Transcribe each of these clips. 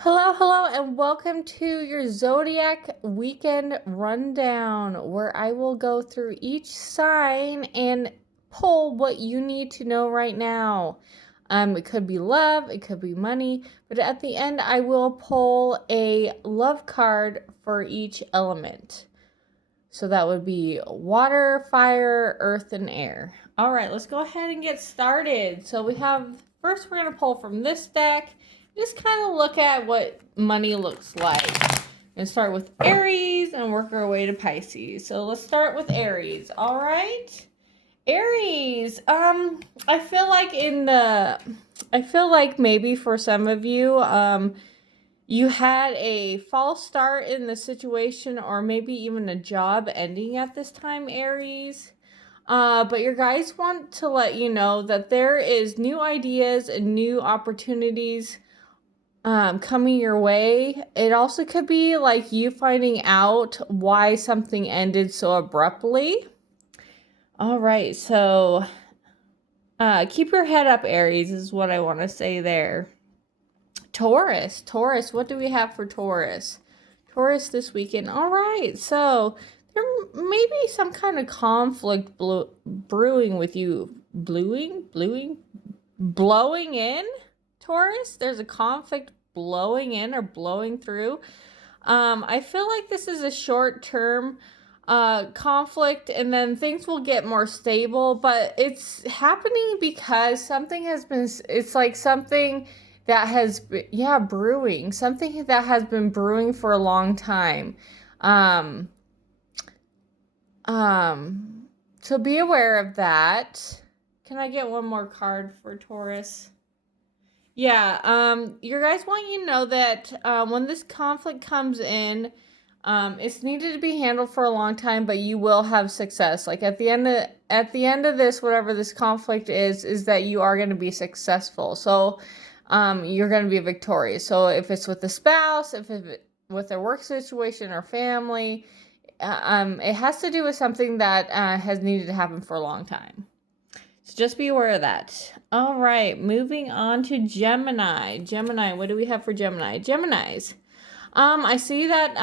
Hello, hello, and welcome to your Zodiac weekend rundown where I will go through each sign and pull what you need to know right now. It could be love, it could be money, but at the end, I will pull a love card for each element. So that would be water, fire, earth, and air. All right, let's go ahead and get started. So first we're going to pull from this deck. Just kind of look at what money looks like. And start with Aries and work our way to Pisces. So let's start with Aries. All right. Aries. I feel like maybe for some of you, you had a false start in the situation or maybe even a job ending at this time, Aries. But your guys want to let you know that there is new ideas and new opportunities coming your way. It also could be like you finding out why something ended so abruptly. All right, so keep your head up, Aries, is what I want to say there. Taurus, what do we have for Taurus? Taurus this weekend. All right, so there may be some kind of conflict brewing with you. Blowing in, Taurus? There's a conflict blowing in or blowing through. I feel like this is a short-term conflict and then things will get more stable, but it's happening because it's like something that has been, brewing, something that has been brewing for a long time. Um, so be aware of that. Can I get one more card for Taurus? Yeah, your guys want you to know that when this conflict comes in, it's needed to be handled for a long time, but you will have success. Like at the end of this, whatever this conflict is that you are going to be successful. So, you're going to be victorious. So if it's with a spouse, if it's with a work situation or family, it has to do with something that has needed to happen for a long time. So just be aware of that. All right, moving on to Gemini. Gemini, what do we have for Gemini? Geminis. I see that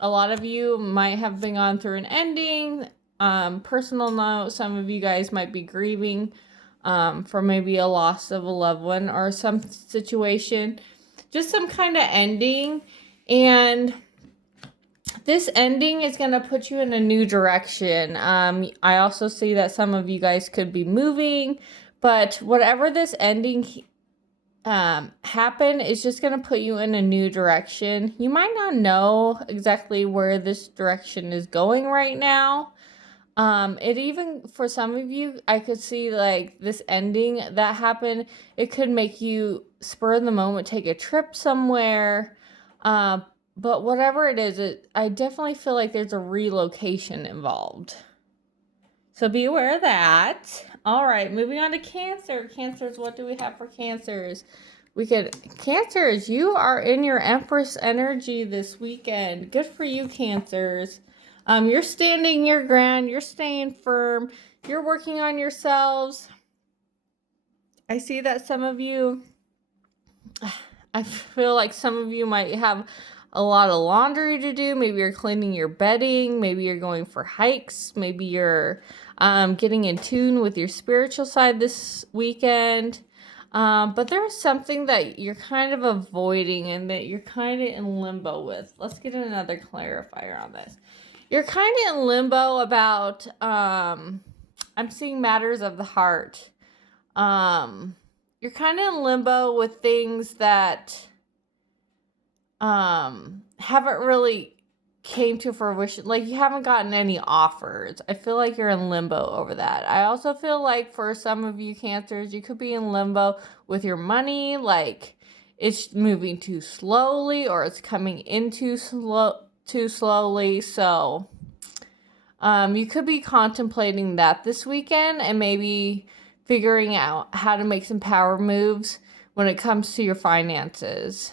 a lot of you might have been gone through an ending. Personal note, some of you guys might be grieving for maybe a loss of a loved one or some situation. Just some kind of ending. And this ending is going to put you in a new direction. I also see that some of you guys could be moving, but whatever this ending happen is just going to put you in a new direction. You might not know exactly where this direction is going right now. It even, for some of you, I could see like this ending that happened. It could make you spur of the moment, take a trip somewhere. But whatever it is, I definitely feel like there's a relocation involved. So be aware of that. All right, moving on to Cancer. Cancers, what do we have for Cancers? Cancers, you are in your Empress energy this weekend. Good for you, Cancers. You're standing your ground. You're staying firm. You're working on yourselves. I see that I feel like some of you might have a lot of laundry to do. Maybe you're cleaning your bedding. Maybe you're going for hikes. Maybe you're getting in tune with your spiritual side this weekend. But there's something that you're kind of avoiding and that you're kind of in limbo with. Let's get another clarifier on this. You're kind of in limbo about, I'm seeing matters of the heart. You're kind of in limbo with things that haven't really came to fruition. Like you haven't gotten any offers. I feel like you're in limbo over that. I also feel like for some of you Cancers, you could be in limbo with your money, like it's moving too slowly or it's coming in too slowly. So you could be contemplating that this weekend and maybe figuring out how to make some power moves when it comes to your finances.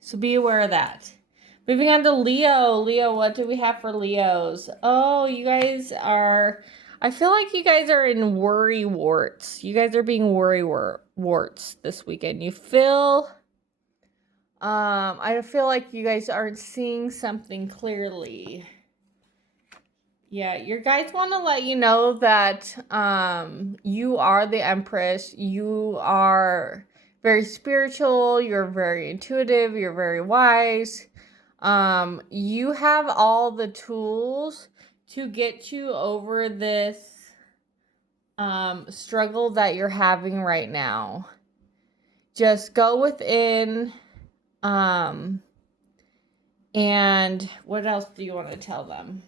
So be aware of that. Moving on to Leo. Leo, what do we have for Leos? Oh, I feel like you guys are in worry warts. You guys are being worry warts this weekend. You feel I feel like you guys aren't seeing something clearly. Yeah, your guys want to let you know that you are the Empress. You are very spiritual, you're very intuitive, you're very wise. You have all the tools to get you over this struggle that you're having right now. Just go within. And what else do you want to tell them?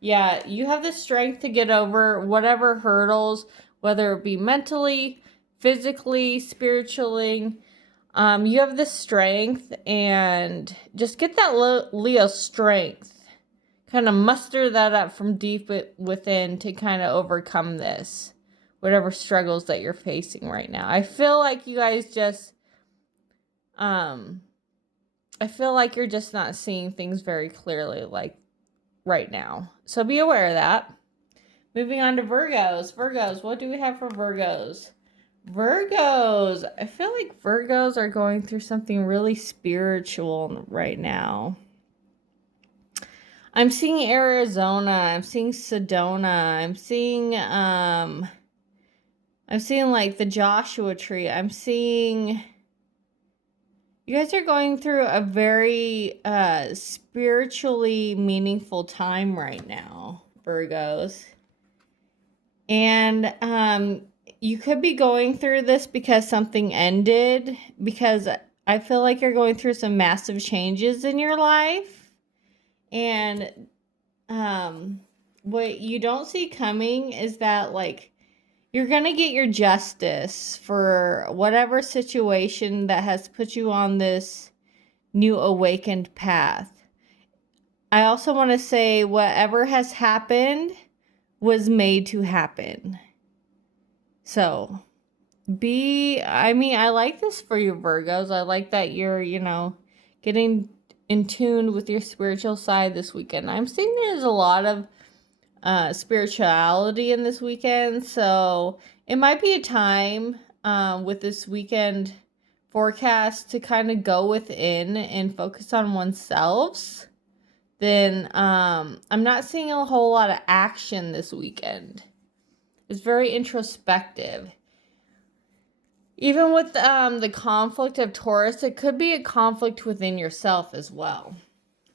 Yeah, you have the strength to get over whatever hurdles, whether it be mentally, physically, spiritually. You have the strength, and just get that Leo strength. Kind of muster that up from deep within to kind of overcome this, whatever struggles that you're facing right now. I feel like you guys just, I feel like you're just not seeing things very clearly, like right now. So be aware of that. Moving on to Virgos. Virgos, what do we have for Virgos? Virgos, I feel like Virgos are going through something really spiritual right now. I'm seeing Arizona, I'm seeing Sedona, I'm seeing like the Joshua tree. I'm seeing you guys are going through a very spiritually meaningful time right now, Virgos. And you could be going through this because something ended, because I feel like you're going through some massive changes in your life. And what you don't see coming is that, like, you're going to get your justice for whatever situation that has put you on this new awakened path. I also want to say whatever has happened was made to happen. So, I like this for you, Virgos. I like that you're, getting in tune with your spiritual side this weekend. I'm seeing there's a lot of spirituality in this weekend, so it might be a time with this weekend forecast to kind of go within and focus on oneself. Then I'm not seeing a whole lot of action this weekend. It's very introspective. Even with the conflict of Taurus, it could be a conflict within yourself as well.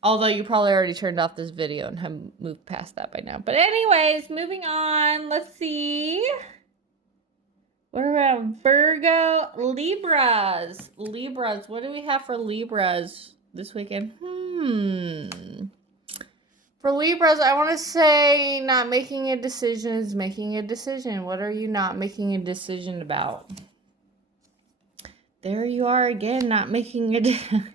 Although you probably already turned off this video and have moved past that by now. But anyways, moving on. Let's see. What about Virgo? Libras. Libras. What do we have for Libras this weekend? For Libras, I want to say not making a decision is making a decision. What are you not making a decision about? There you are again, not making a decision.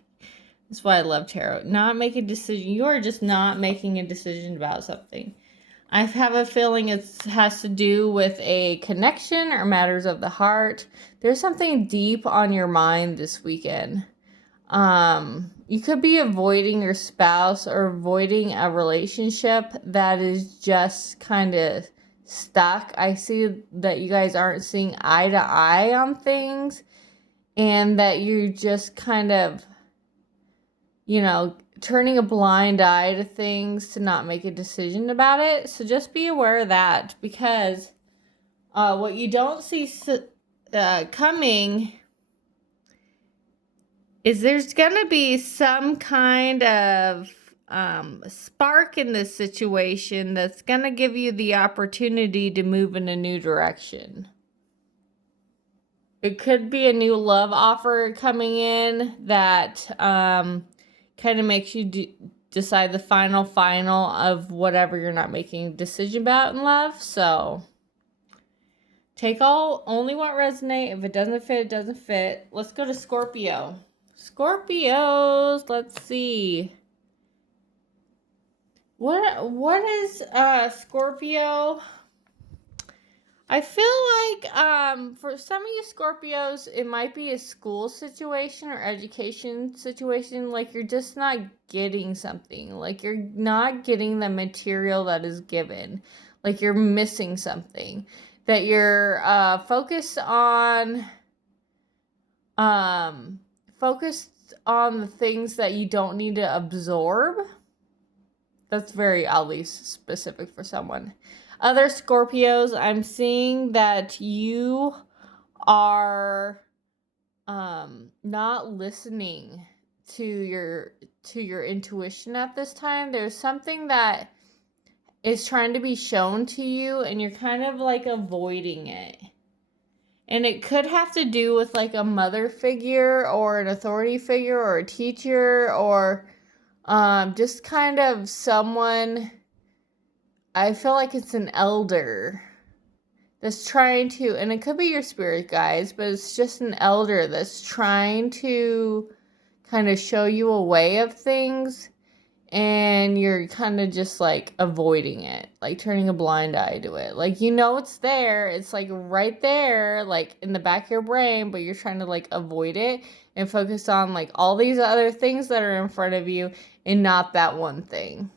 That's why I love tarot. Not make a decision. You are just not making a decision about something. I have a feeling it has to do with a connection or matters of the heart. There's something deep on your mind this weekend. You could be avoiding your spouse or avoiding a relationship that is just kind of stuck. I see that you guys aren't seeing eye to eye on things, and that you just kind of, turning a blind eye to things to not make a decision about it. So just be aware of that, because what you don't see coming is there's going to be some kind of spark in this situation that's going to give you the opportunity to move in a new direction. It could be a new love offer coming in that kind of makes you decide the final of whatever you're not making a decision about in love. So take only what resonate. If it doesn't fit, it doesn't fit. Let's go to Scorpio. Scorpios, let's see. What is Scorpio? I feel like for some of you Scorpios, it might be a school situation or education situation. Like you're just not getting something. Like you're not getting the material that is given. Like you're missing something. That you're focused on focus on the things that you don't need to absorb. That's very oddly specific for someone. Other Scorpios, I'm seeing that you are not listening to your intuition at this time. There's something that is trying to be shown to you and you're kind of like avoiding it. And it could have to do with like a mother figure or an authority figure or a teacher or just kind of someone. I feel like it's an elder that's trying to, and it could be your spirit guides, but it's just an elder that's trying to kind of show you a way of things, and you're kind of just like avoiding it, like turning a blind eye to it. Like, you know, it's there, it's like right there, like in the back of your brain, but you're trying to like avoid it and focus on like all these other things that are in front of you and not that one thing.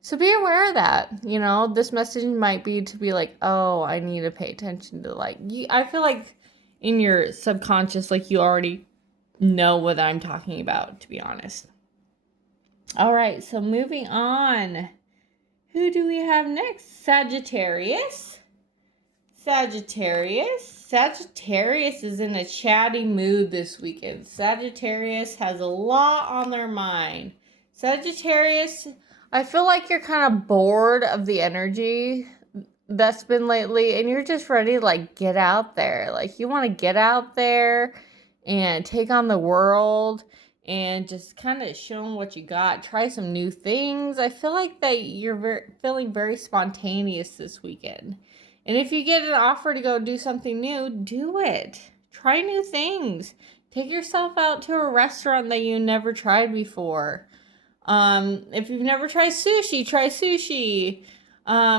So be aware of that. You know, this message might be to be like, oh, I need to pay attention to like, I feel like in your subconscious, like you already know what I'm talking about, to be honest. All right, so moving on. Who do we have next? Sagittarius. Sagittarius is in a chatty mood this weekend. Sagittarius has a lot on their mind. Sagittarius, I feel like you're kind of bored of the energy that's been lately, and you're just ready to like get out there. Like you want to get out there and take on the world and just kind of show them what you got. Try some new things. I feel like that you're feeling very spontaneous this weekend. And if you get an offer to go do something new, do it. Try new things. Take yourself out to a restaurant that you never tried before. If you've never tried sushi, try sushi.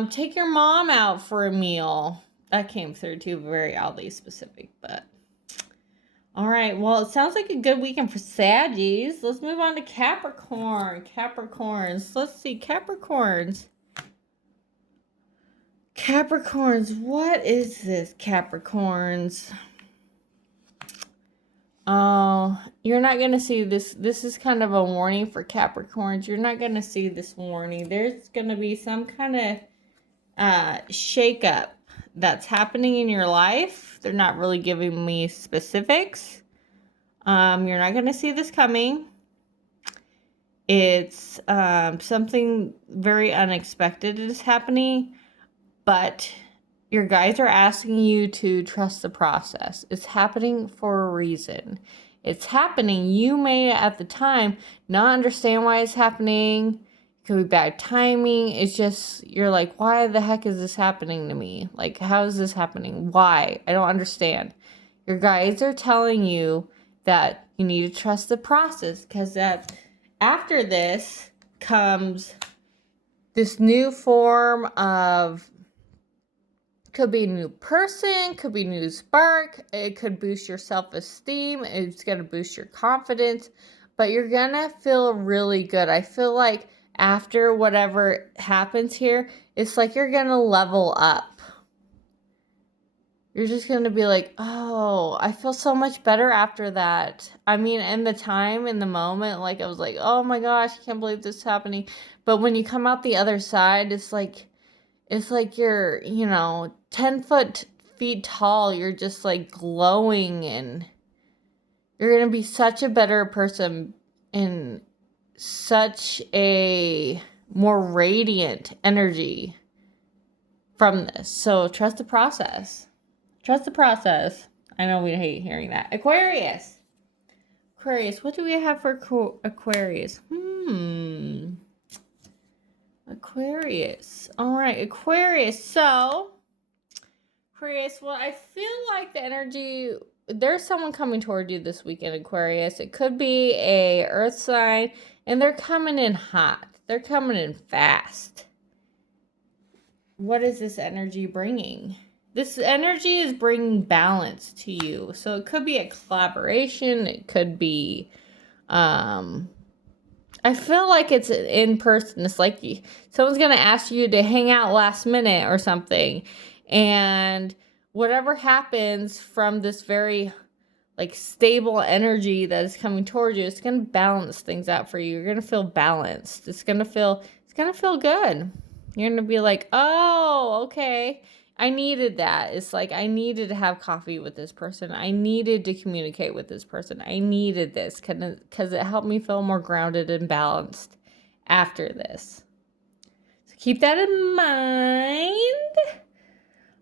Take your mom out for a meal. That came through too, very oddly specific, but all right. Well, it sounds like a good weekend for Saggies. Let's move on to Capricorn. Capricorns. Let's see, Capricorns. What is this, Capricorns? Oh, you're not going to see this. This is kind of a warning for Capricorns. You're not going to see this warning. There's going to be some kind of shakeup that's happening in your life. They're not really giving me specifics. You're not going to see this coming. It's something very unexpected is happening, but your guides are asking you to trust the process. It's happening for a reason. It's happening. You may at the time not understand why it's happening. It could be bad timing. It's just, you're like, why the heck is this happening to me? Like, how is this happening? Why? I don't understand. Your guides are telling you that you need to trust the process, because that after this comes this new form of, could be a new person, could be a new spark, it could boost your self-esteem, it's going to boost your confidence, but you're going to feel really good. I feel like after whatever happens here, it's like you're going to level up. You're just going to be like, oh, I feel so much better after that. I mean, in the time, in the moment, like I was like, oh my gosh, I can't believe this is happening. But when you come out the other side, it's like you're, 10 feet tall. You're just like glowing, and you're going to be such a better person in such a more radiant energy from this. So trust the process. Trust the process. I know we hate hearing that. Aquarius. What do we have for Aquarius? Aquarius. All right, Aquarius. So, Aquarius, well, I feel like the energy, there's someone coming toward you this weekend, Aquarius. It could be a earth sign, and they're coming in hot. They're coming in fast. What is this energy bringing? This energy is bringing balance to you. So it could be a collaboration. It could be, I feel like it's in person. It's like someone's going to ask you to hang out last minute or something. And whatever happens from this very like stable energy that is coming towards you. It's going to balance things out for you. You're going to feel balanced. It's going to feel good. You're going to be like, "Oh, okay. I needed that." It's like I needed to have coffee with this person. I needed to communicate with this person. I needed this cuz it helped me feel more grounded and balanced after this. So keep that in mind.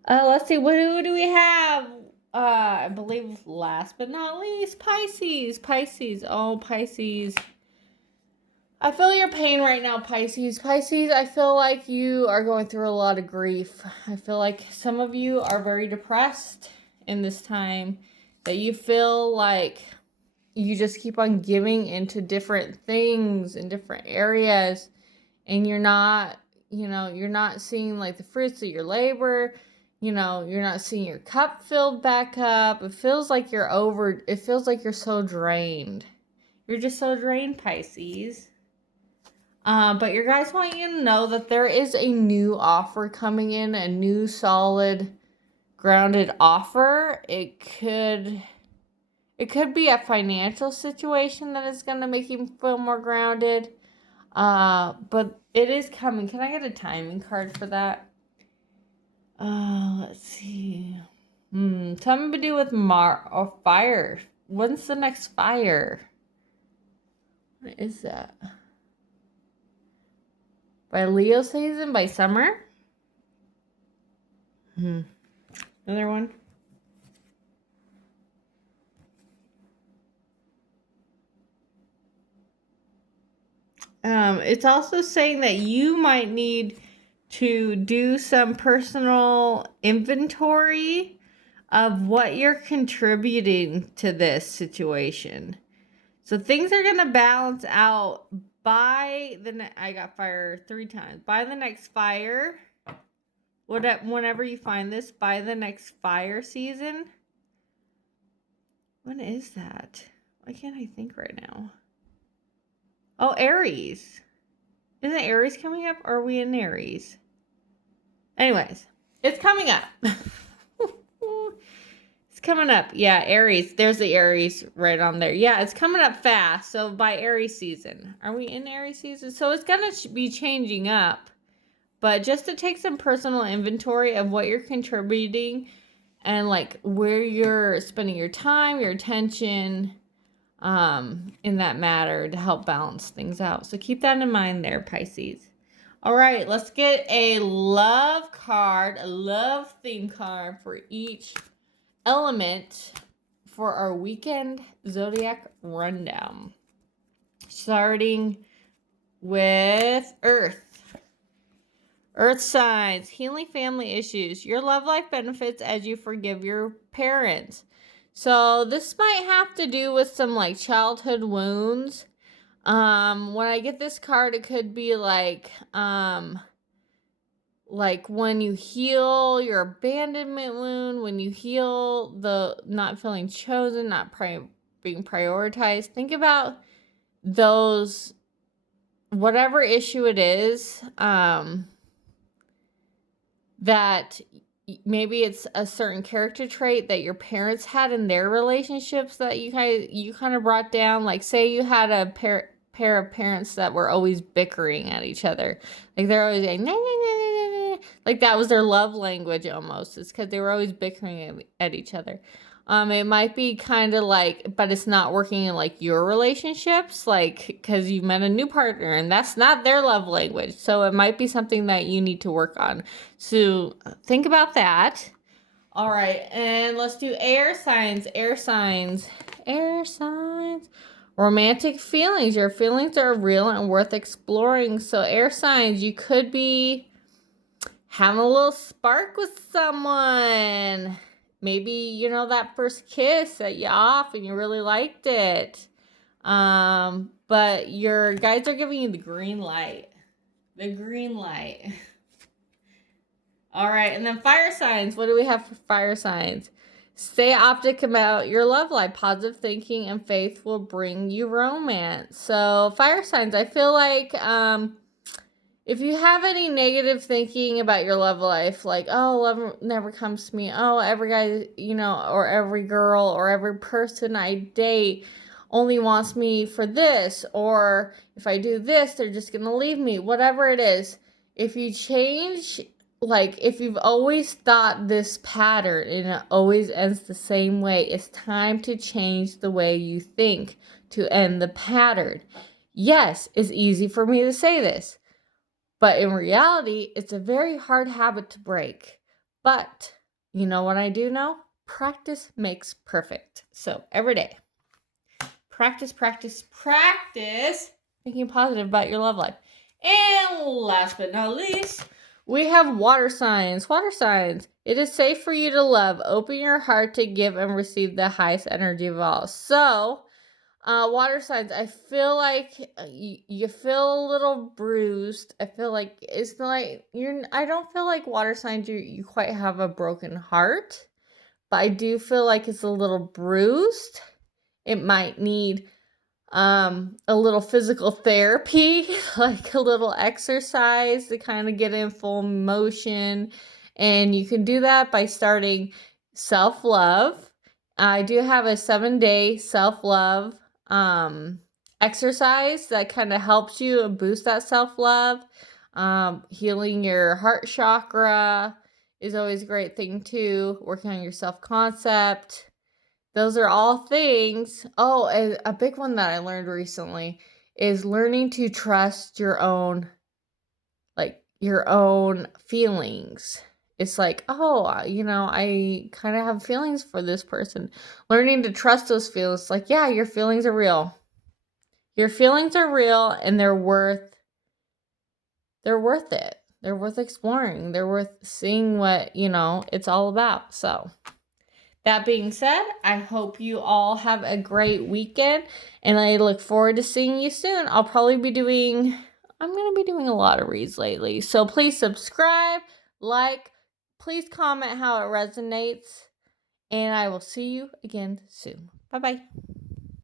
Let's see, what do we have? I believe last but not least, Pisces. Pisces. Oh, Pisces. I feel your pain right now, Pisces. Pisces, I feel like you are going through a lot of grief. I feel like some of you are very depressed in this time, that you feel like you just keep on giving into different things in different areas, and you're not seeing like the fruits of your labor. You're not seeing your cup filled back up. It feels like you're so drained. You're just so drained, Pisces. But your guys want you to know that there is a new offer coming in, a new solid, grounded offer. It could be a financial situation that is going to make you feel more grounded. But it is coming. Can I get a timing card for that? Let's see. Something to do with fire. When's the next fire? What is that? By Leo season? By summer? Another one? It's also saying that you might need to do some personal inventory of what you're contributing to this situation. So things are going to balance out by I got fire 3 times. By the next fire, whenever you find this, by the next fire season. When is that? Why can't I think right now? Oh, Aries. Isn't Aries coming up? Or are we in Aries? Anyways, it's coming up. It's coming up. Yeah, Aries. There's the Aries right on there. Yeah, it's coming up fast. So by Aries season. Are we in Aries season? So it's going to be changing up. But just to take some personal inventory of what you're contributing and like where you're spending your time, your attention, in that matter to help balance things out. So keep that in mind there, Pisces. All right, let's get a love card, a love theme card for each element for our weekend zodiac rundown. Starting with Earth. Earth signs, healing family issues. Your love life benefits as you forgive your parents. So this might have to do with some like childhood wounds. When I get this card, it could be like when you heal your abandonment wound, when you heal the not feeling chosen, not being prioritized. Think about those, whatever issue it is, that maybe it's a certain character trait that your parents had in their relationships that you kind of brought down. Like say you had a pair of parents that were always bickering at each other. Like they're always like, nah, nah, nah, nah, nah. Like that was their love language almost. It's because they were always bickering at each other. It might be kind of like, but it's not working in like your relationships, like because you met a new partner and that's not their love language. So it might be something that you need to work on. So think about that. All right, and let's do air signs. Air signs. Air signs. Romantic feelings. Your feelings are real and worth exploring. So air signs, you could be having a little spark with someone. Maybe, that first kiss set you off and you really liked it. But your guides are giving you the green light. The green light. All right, and then fire signs. What do we have for fire signs? Stay optimistic about your love life. Positive thinking and faith will bring you romance. So fire signs, I feel like if you have any negative thinking about your love life, like, oh, love never comes to me, oh, every guy, or every girl or every person I date only wants me for this, or if I do this, they're just going to leave me, whatever it is, if you change, like, if you've always thought this pattern and it always ends the same way, it's time to change the way you think to end the pattern. Yes, it's easy for me to say this. But in reality, it's a very hard habit to break. But you know what I do know? Practice makes perfect. So every day, practice, practice, practice thinking positive about your love life. And last but not least, we have water signs. Water signs. It is safe for you to love. Open your heart to give and receive the highest energy of all. So, water signs, I feel like you feel a little bruised. I feel like it's like I don't feel like water signs you quite have a broken heart, but I do feel like it's a little bruised. It might need a little physical therapy, like a little exercise to kind of get in full motion. And you can do that by starting self-love. I do have a 7-day self-love exercise that kind of helps you boost that self-love. Healing your heart chakra is always a great thing too. Working on your self-concept. Those are all things. Oh, and a big one that I learned recently is learning to trust your own feelings. It's like, oh, I kind of have feelings for this person. Learning to trust those feelings. Like, yeah, your feelings are real. Your feelings are real, and they're worth it. They're worth exploring. They're worth seeing what, it's all about. So, that being said, I hope you all have a great weekend, and I look forward to seeing you soon. I'm going to be doing a lot of reads lately. So please subscribe, please comment how it resonates, and I will see you again soon. Bye-bye.